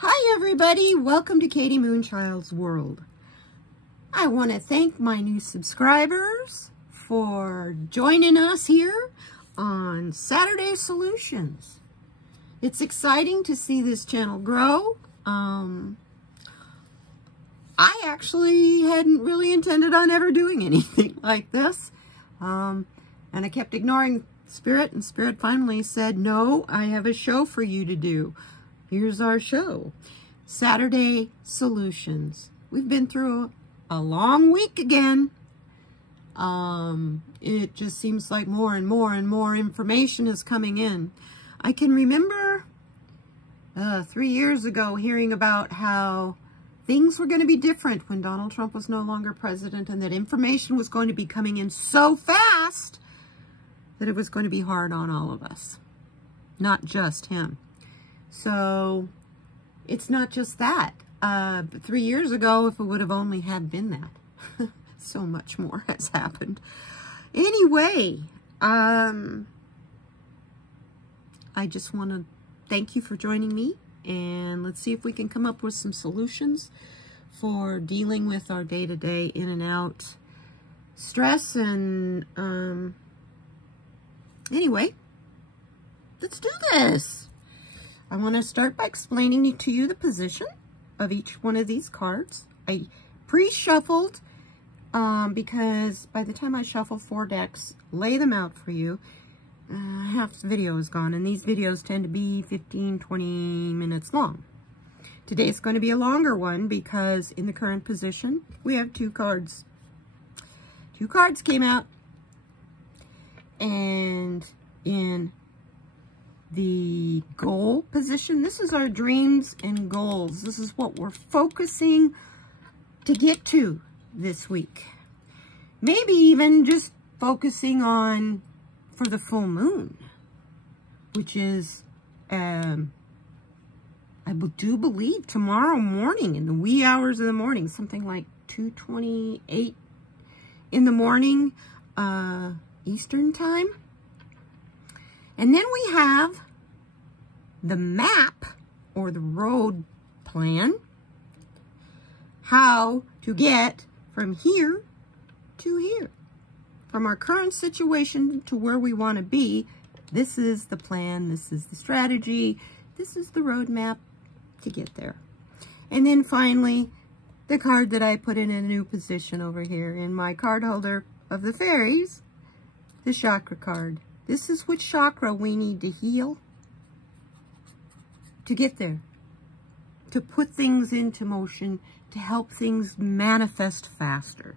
Hi everybody, welcome to Katie Moonchild's World. I want to thank my new subscribers for joining us here on Saturday Solutions. It's exciting to see this channel grow. I actually hadn't really intended on ever doing anything like this. And I kept ignoring Spirit, and Spirit finally said, no, I have a show for you to do. Here's our show, Saturday Solutions. We've been through a long week again. It just seems like more and more and more information is coming in. I can remember 3 years ago hearing about how things were going to be different when Donald Trump was no longer president, and that information was going to be coming in so fast that it was going to be hard on all of us, not just him. So it's not just that. But 3 years ago, if it would have only had been that, so much more has happened. Anyway, I just want to thank you for joining me, and let's see if we can come up with some solutions for dealing with our day-to-day in and out stress. And anyway, let's do this. I want to start by explaining to you the position of each one of these cards. I pre-shuffled because by the time I shuffle 4 decks, lay them out for you, half the video is gone, and these videos tend to be 15-20 minutes long. Today's going to be a longer one because in the current position, we have 2 cards. 2 cards came out, and in the goal position, this is our dreams and goals. This is what we're focusing to get to this week. Maybe even just focusing on for the full moon, which is, I do believe tomorrow morning, in the wee hours of the morning, something like 2:28 in the morning, Eastern time. And then we have the map, or the road plan, how to get from here to here. From our current situation to where we want to be, this is the plan, this is the strategy, this is the roadmap to get there. And then finally, the card that I put in a new position over here in my card holder of the fairies, the chakra card. This is which chakra we need to heal to get there, to put things into motion, to help things manifest faster.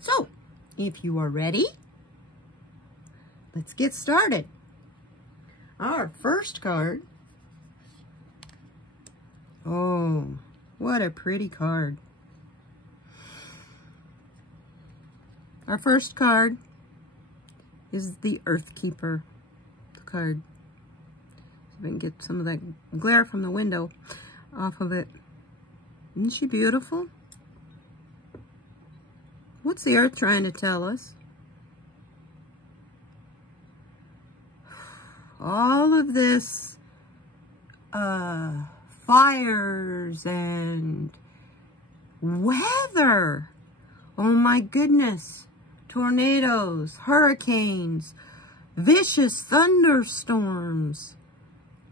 So, if you are ready, let's get started. Our first card, oh, what a pretty card. Our first card is the Earthkeeper card. See if I can get some of that glare from the window off of it. Isn't she beautiful? What's the earth trying to tell us? All of this fires and weather. Oh my goodness. Tornadoes, hurricanes, vicious thunderstorms,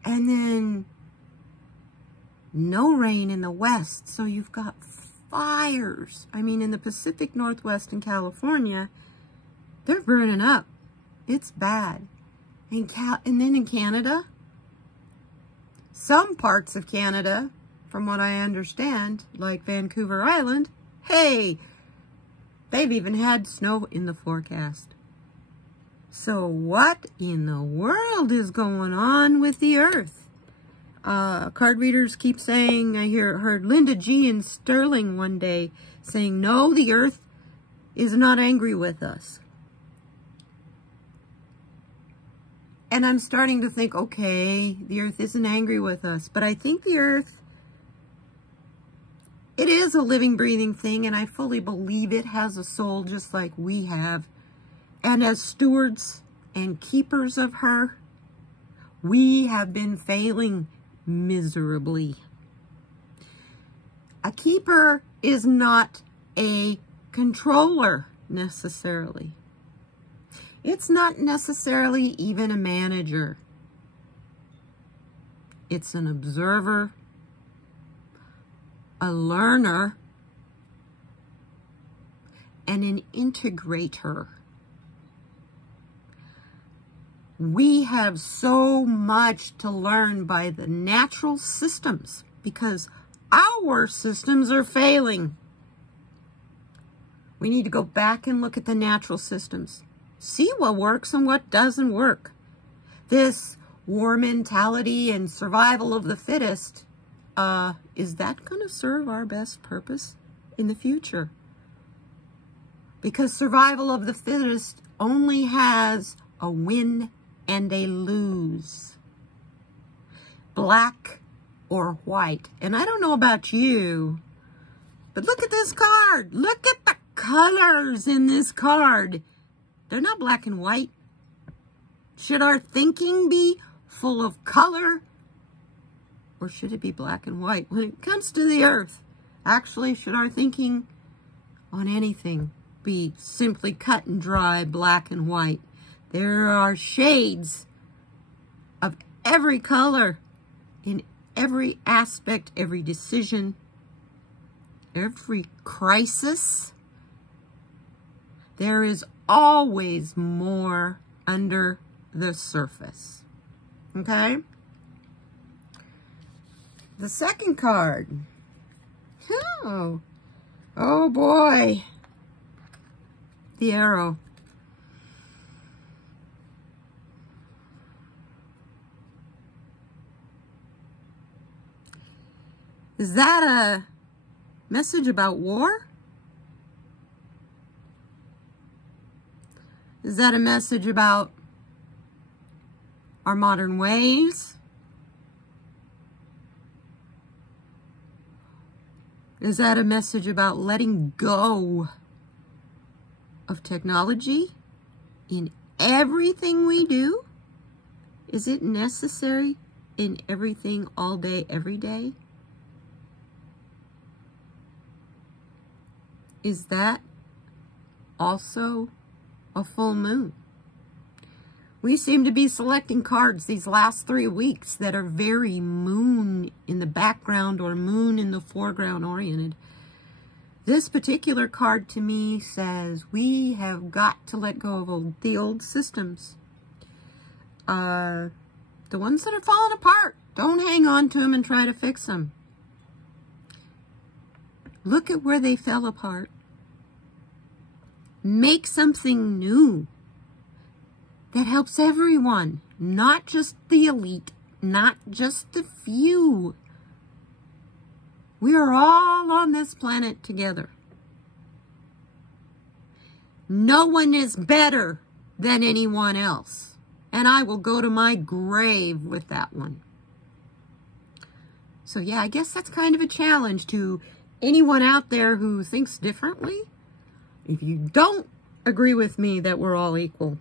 and then no rain in the west, so you've got fires. I mean, in the Pacific Northwest and California, they're burning up. It's bad. And then in Canada, some parts of Canada, from what I understand, like Vancouver Island, hey, they've even had snow in the forecast. So what in the world is going on with the earth? Card readers keep saying, I heard Linda G in Sterling one day saying, no, the earth is not angry with us. And I'm starting to think, okay, the earth isn't angry with us, but I think the earth, it is a living, breathing thing, and I fully believe it has a soul just like we have. And as stewards and keepers of her, we have been failing miserably. A keeper is not a controller necessarily. It's not necessarily even a manager. It's an observer, a learner, and an integrator. We have so much to learn by the natural systems because our systems are failing. We need to go back and look at the natural systems. See what works and what doesn't work. This war mentality and survival of the fittest, is that going to serve our best purpose in the future? Because survival of the fittest only has a win and a lose. Black or white. And I don't know about you, but look at this card. Look at the colors in this card. They're not black and white. Should our thinking be full of color? Or should it be black and white? When it comes to the earth, actually, should our thinking on anything be simply cut and dry, black and white? There are shades of every color in every aspect, every decision, every crisis. There is always more under the surface. Okay? The second card. Oh boy. The arrow. Is that a message about war? Is that a message about our modern ways? Is that a message about letting go of technology in everything we do? Is it necessary in everything all day, every day? Is that also a full moon? We seem to be selecting cards these last 3 weeks that are very moon in the background or moon in the foreground oriented. This particular card to me says we have got to let go of the old systems. The ones that are falling apart. Don't hang on to them and try to fix them. Look at where they fell apart. Make something new that helps everyone, not just the elite, not just the few. We are all on this planet together. No one is better than anyone else. And I will go to my grave with that one. So yeah, I guess that's kind of a challenge to anyone out there who thinks differently. If you don't agree with me that we're all equal,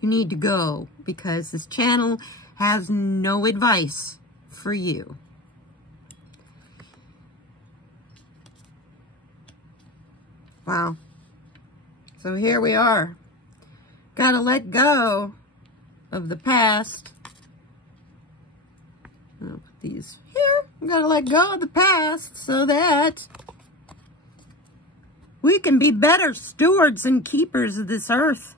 you need to go, because this channel has no advice for you. Wow. So here we are. Gotta let go of the past. I'll put these here. Gotta let go of the past so that we can be better stewards and keepers of this earth.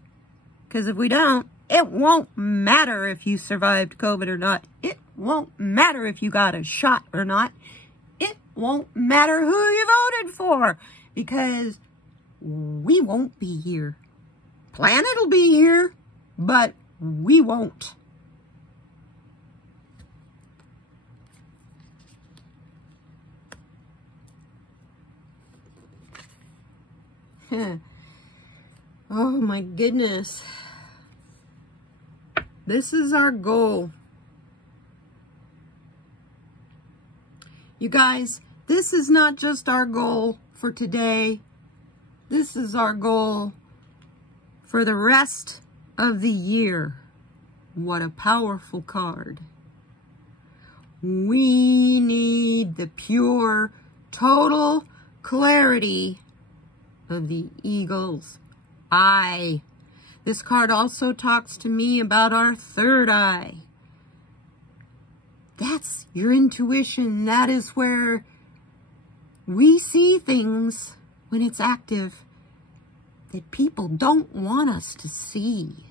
Because if we don't, it won't matter if you survived COVID or not. It won't matter if you got a shot or not. It won't matter who you voted for, because we won't be here. Planet will be here, but we won't. Oh my goodness. This is our goal. You guys, this is not just our goal for today. This is our goal for the rest of the year. What a powerful card. We need the pure, total clarity of the eagle's eye. This card also talks to me about our third eye. That's your intuition. That is where we see things when it's active that people don't want us to see.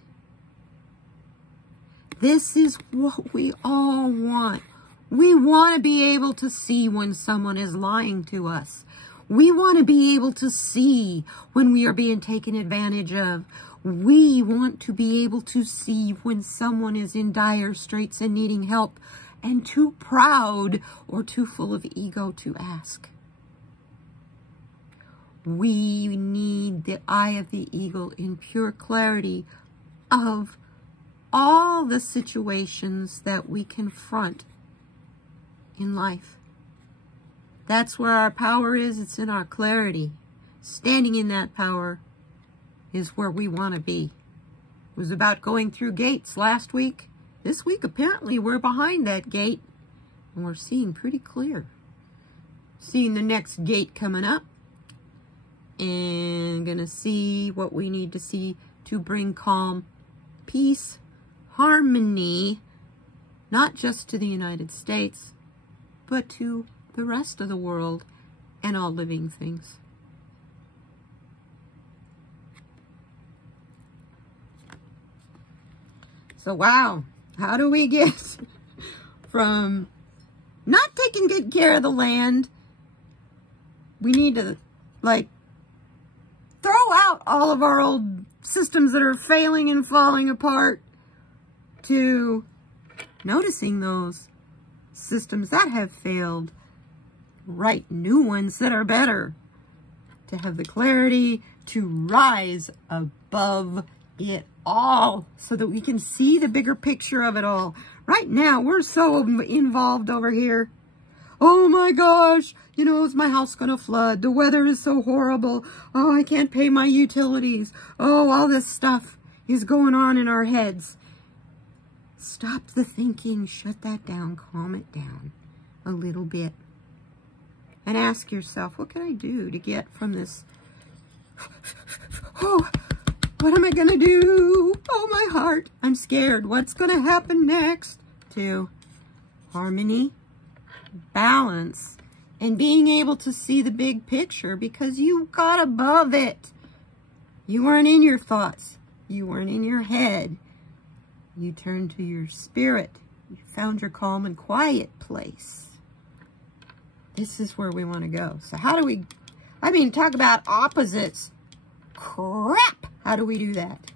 This is what we all want. We want to be able to see when someone is lying to us. We want to be able to see when we are being taken advantage of. We want to be able to see when someone is in dire straits and needing help and too proud or too full of ego to ask. We need the eye of the eagle in pure clarity of all the situations that we confront in life. That's where our power is. It's in our clarity. Standing in that power is where we want to be. It was about going through gates last week. This week, apparently, we're behind that gate, and we're seeing pretty clear. Seeing the next gate coming up, and gonna see what we need to see to bring calm, peace, harmony, not just to the United States, but to the rest of the world and all living things. So, wow, how do we get from not taking good care of the land? We need to, like, throw out all of our old systems that are failing and falling apart to noticing those systems that have failed, write new ones that are better, to have the clarity to rise above it all so that we can see the bigger picture of it all. Right now, we're so involved over here. Oh my gosh, you know, is my house going to flood? The weather is so horrible. Oh, I can't pay my utilities. Oh, all this stuff is going on in our heads. Stop the thinking, shut that down, calm it down a little bit. And ask yourself, what can I do to get from this? Oh, what am I going to do? Oh, my heart, I'm scared. What's going to happen next? To harmony, balance, and being able to see the big picture because you got above it. You weren't in your thoughts. You weren't in your head. You turned to your spirit. You found your calm and quiet place. This is where we want to go. So how do we, I mean, talk about opposites. Crap! How do we do that?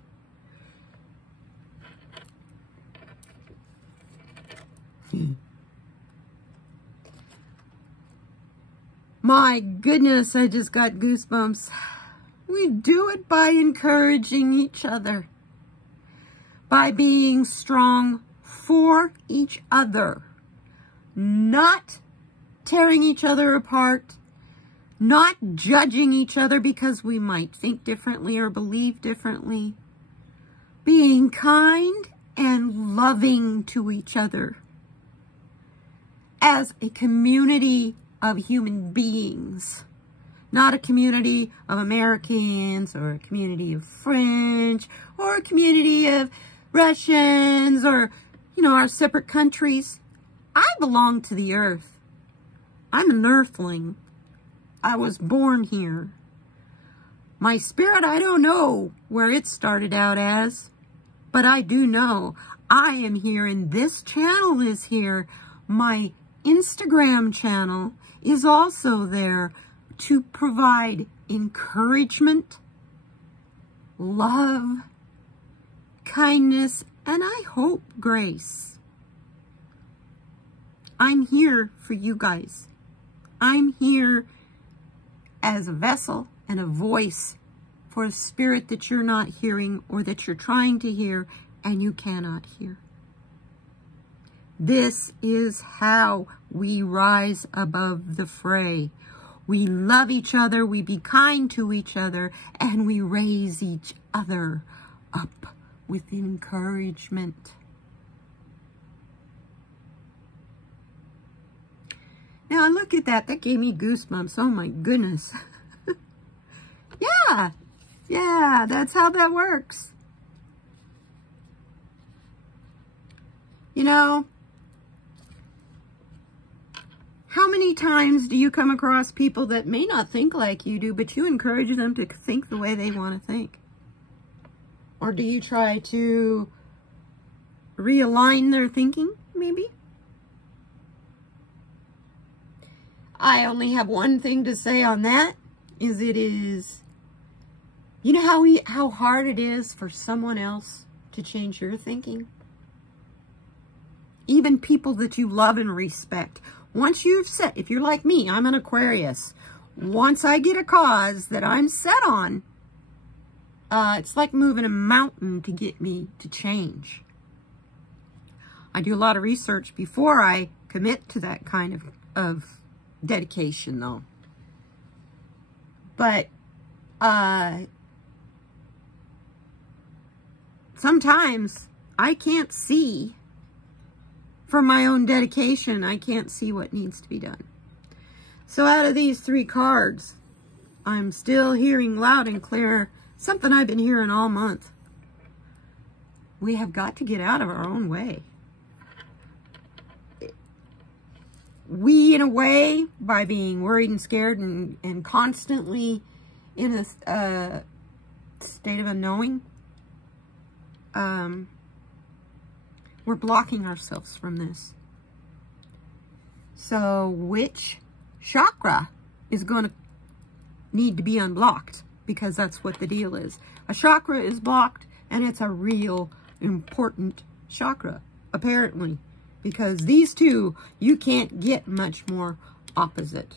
My goodness, I just got goosebumps. We do it by encouraging each other, by being strong for each other, not tearing each other apart, not judging each other because we might think differently or believe differently, being kind and loving to each other as a community of human beings, not a community of Americans or a community of French or a community of Russians or, you know, our separate countries. I belong to the earth. I'm an earthling. I was born here. My spirit, I don't know where it started out as, but I do know I am here and this channel is here. My Instagram channel is also there to provide encouragement, love, kindness, and I hope grace. I'm here for you guys. I'm here as a vessel and a voice for a spirit that you're not hearing or that you're trying to hear and you cannot hear. This is how we rise above the fray. We love each other, we be kind to each other, and we raise each other up with encouragement. Now, look at that. That gave me goosebumps. Oh, my goodness. Yeah. Yeah, that's how that works. You know, how many times do you come across people that may not think like you do, but you encourage them to think the way they want to think? Or do you try to realign their thinking, maybe? I only have one thing to say on that, is it is, you know how hard it is for someone else to change your thinking? Even people that you love and respect. Once you've set, if you're like me, I'm an Aquarius. Once I get a cause that I'm set on, it's like moving a mountain to get me to change. I do a lot of research before I commit to that kind of dedication, though. But sometimes I can't see, from my own dedication, I can't see what needs to be done. So out of these 3 cards, I'm still hearing loud and clear something I've been hearing all month. We have got to get out of our own way. We, in a way, by being worried and scared and constantly in a state of unknowing, we're blocking ourselves from this. So which chakra is going to need to be unblocked? Because that's what the deal is. A chakra is blocked, and it's a real important chakra, apparently. Because these two, you can't get much more opposite.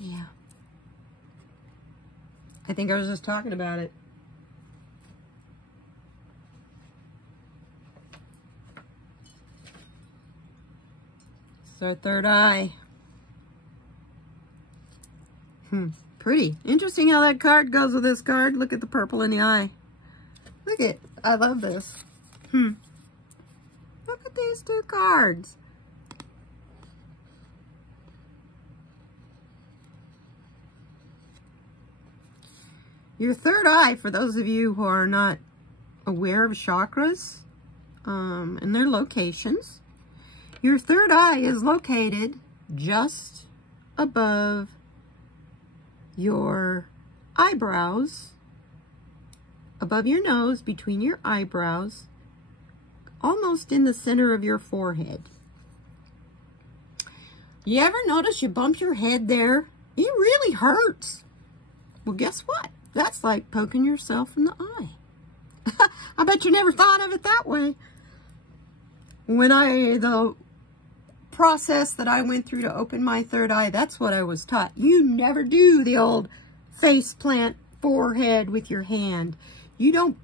Yeah. I think I was just talking about it. It's our third eye. Pretty. Interesting how that card goes with this card. Look at the purple in the eye. Look at, I love this. Look at these 2 cards. Your third eye, for those of you who are not aware of chakras and their locations, your third eye is located just above your eyebrows, above your nose, between your eyebrows, almost in the center of your forehead. You ever notice you bump your head there? It really hurts. Well, guess what? That's like poking yourself in the eye. I bet you never thought of it that way. The process that I went through to open my third eye, that's what I was taught. You never do the old face plant forehead with your hand. You don't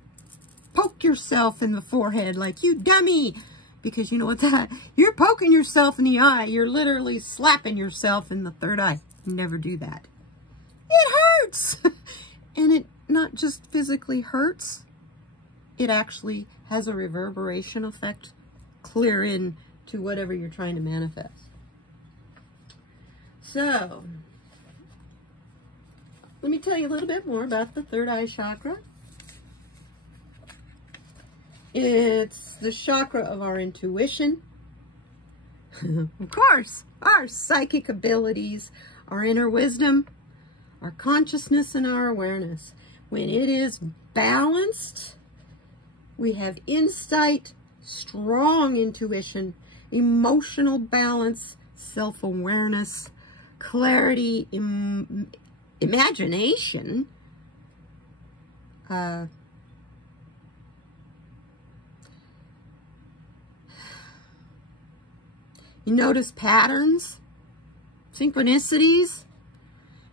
poke yourself in the forehead like, you dummy. Because you know what you're poking yourself in the eye. You're literally slapping yourself in the third eye. Never do that. It hurts. And it not just physically hurts, it actually has a reverberation effect clear in to whatever you're trying to manifest. So, let me tell you a little bit more about the third eye chakra. It's the chakra of our intuition. Of course, our psychic abilities, our inner wisdom, our consciousness, and our awareness. When it is balanced, we have insight, strong intuition, emotional balance, self-awareness, clarity, imagination, you notice patterns, synchronicities,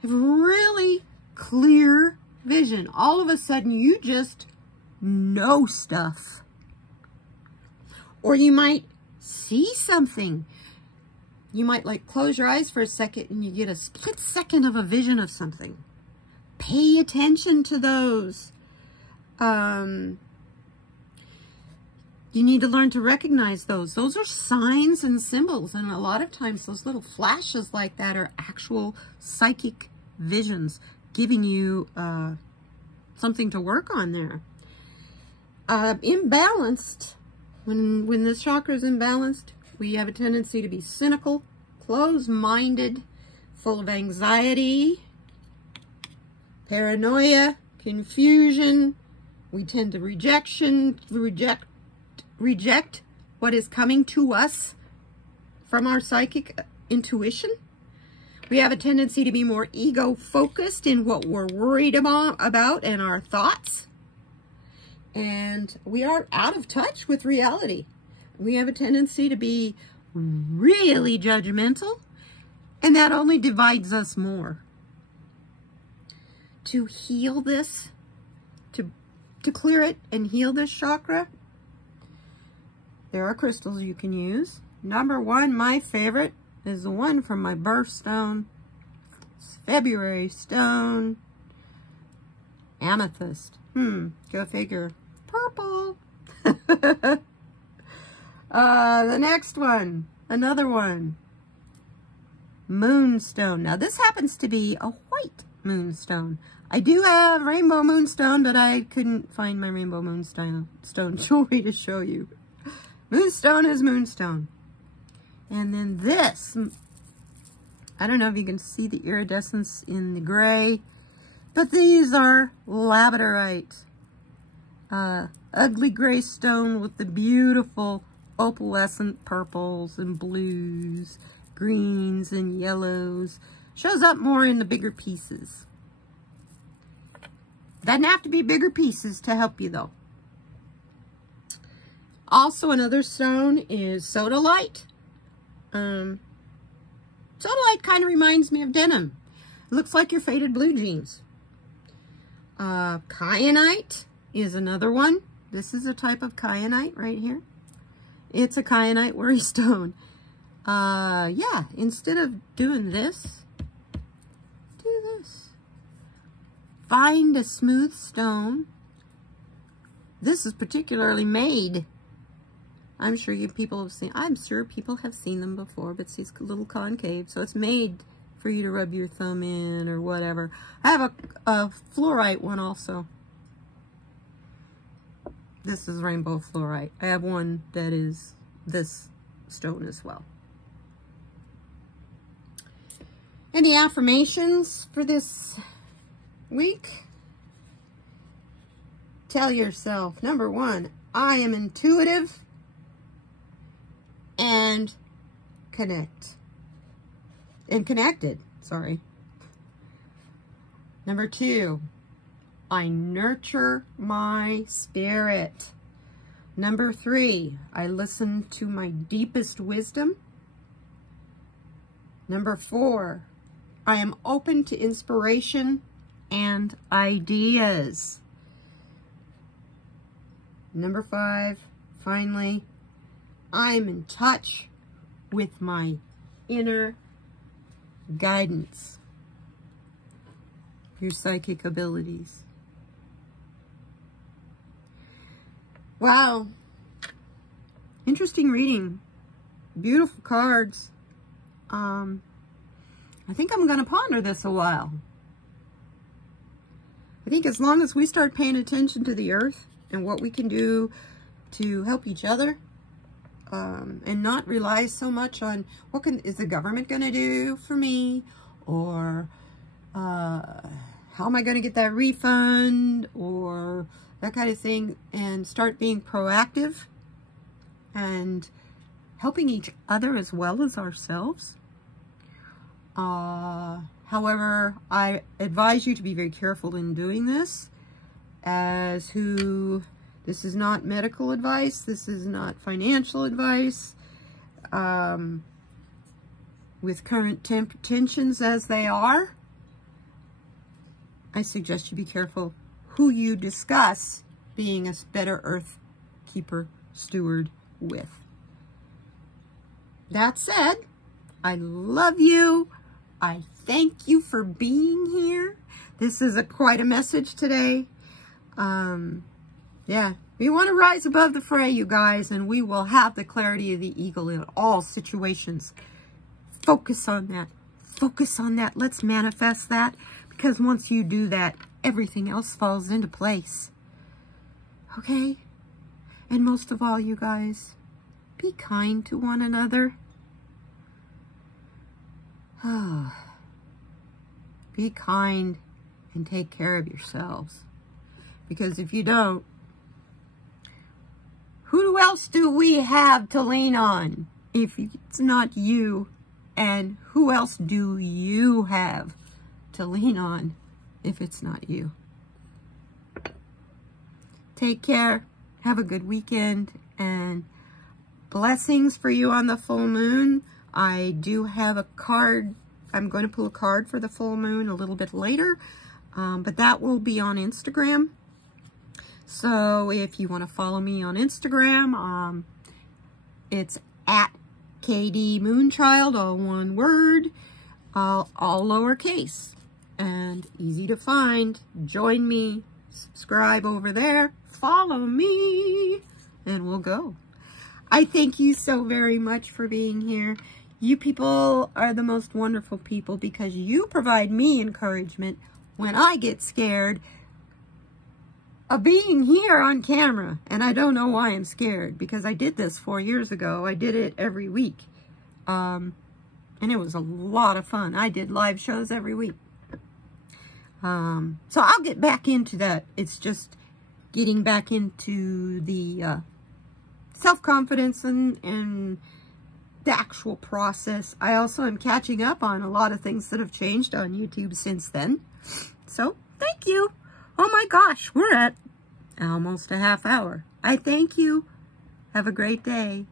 have really clear vision. All of a sudden, you just know stuff. Or you might see something. You might like close your eyes for a second and you get a split second of a vision of something. pay attention to those. You need to learn to recognize those. Those are signs and symbols, and a lot of times those little flashes like that are actual psychic visions giving you something to work on there. Imbalanced. When this chakra is imbalanced, we have a tendency to be cynical, closed-minded, full of anxiety, paranoia, confusion. We tend to reject what is coming to us from our psychic intuition. We have a tendency to be more ego-focused in what we're worried about and our thoughts. And we are out of touch with reality. We have a tendency to be really judgmental, and that only divides us more. To heal this, to clear it and heal this chakra, there are crystals you can use. Number one, my favorite, is the one from my birthstone. It's February stone. Amethyst. Go figure. Purple. The next one, another one. Moonstone. Now this happens to be a white moonstone. I do have rainbow moonstone, but I couldn't find my rainbow moonstone jewelry to show you. Moonstone is moonstone. And then this, I don't know if you can see the iridescence in the gray, but these are labradorite. Ugly gray stone with the beautiful opalescent purples and blues, greens and yellows. Shows up more in the bigger pieces. Doesn't have to be bigger pieces to help you though. Also another stone is sodalite. Sodalite kind of reminds me of denim. It looks like your faded blue jeans. Kyanite is another one. This is a type of kyanite right here. It's a kyanite worry stone. Yeah, instead of doing this, do this. Find a smooth stone. This is particularly made. I'm sure people have seen them before, but see, it's a little concave, so it's made for you to rub your thumb in or whatever. I have a fluorite one also. This is rainbow fluorite. I have one that is this stone as well. Any affirmations for this week? Tell yourself, number one, I am intuitive and connected, sorry. Number two, I nurture my spirit. Number three, I listen to my deepest wisdom. Number four, I am open to inspiration and ideas. Number five, finally, I'm in touch with my inner guidance, your psychic abilities. Wow. Interesting reading. Beautiful cards. I think I'm going to ponder this a while. I think as long as we start paying attention to the earth and what we can do to help each other, and not rely so much on what is the government going to do for me, or how am I going to get that refund, or that kind of thing, and start being proactive and helping each other as well as ourselves. However, I advise you to be very careful in doing this, this is not medical advice, this is not financial advice. With current tensions as they are, I suggest you be careful who you discuss being a better Earthkeeper steward with. That said, I love you. I thank you for being here. This is quite a message today. Yeah, we want to rise above the fray, you guys, and we will have the clarity of the eagle in all situations. Focus on that. Focus on that. Let's manifest that, because once you do that, everything else falls into place. Okay? And most of all, you guys, be kind to one another. Be kind and take care of yourselves. Because if you don't, who else do we have to lean on if it's not you? And who else do you have to lean on if it's not you? Take care. Have a good weekend. And blessings for you on the full moon. I do have a card. I'm going to pull a card for the full moon a little bit later. But that will be on Instagram. So if you want to follow me on Instagram, it's at KD Moonchild, all one word, all lowercase, and easy to find. Join me, subscribe over there, follow me, and we'll go. I thank you so very much for being here. You people are the most wonderful people because you provide me encouragement when I get scared of being here on camera. And I don't know why I'm scared, because I did this 4 years ago. I did it every week. And it was a lot of fun. I did live shows every week. So I'll get back into that. It's just getting back into the self-confidence and the actual process. I also am catching up on a lot of things that have changed on YouTube since then. So thank you. Oh my gosh, we're at almost a half hour. I thank you. Have a great day.